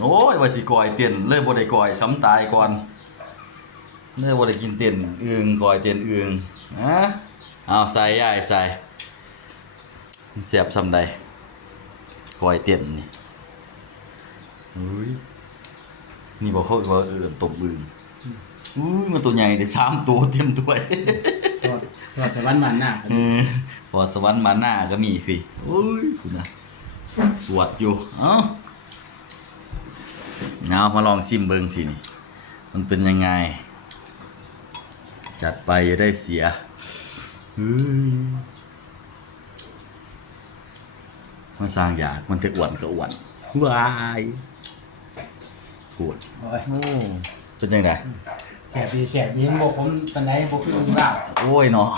โอ้ยว่าสิก่อยเตียนเลยบ่ได้ก่อยซ้ำตายก่อนเลยบ่ได้กินเตียนอึงก่อยเตียนอึงฮะเอาใส่ยายใส่มันเสียบซ้ำใดก่อยเตียนนี่อุ้ยนี่บอกเขาว่าเออตบอึงอุ้ยมันตัวใหญ่ได้สามตัวเต็มถ้วยทอดทอดแต่วันมันหน้าเออพอสวรรค์มาหน้าก็มีพี่โอ้ยคุณนะสวดอยู่เอ้า เอามาลองซิมเบิงทีนี่มันเป็นยังไง จัดไปอย่าได้เสียเฮ้ยมาสร้างอยากมันจะอ้วนก็อ้วนวายปวดโอ้ยโอ้เป็นยังไงแสบดีแสบดีบอกผมตอนไหนบอกพี่ลุงเล่าโอ้ยเนาะ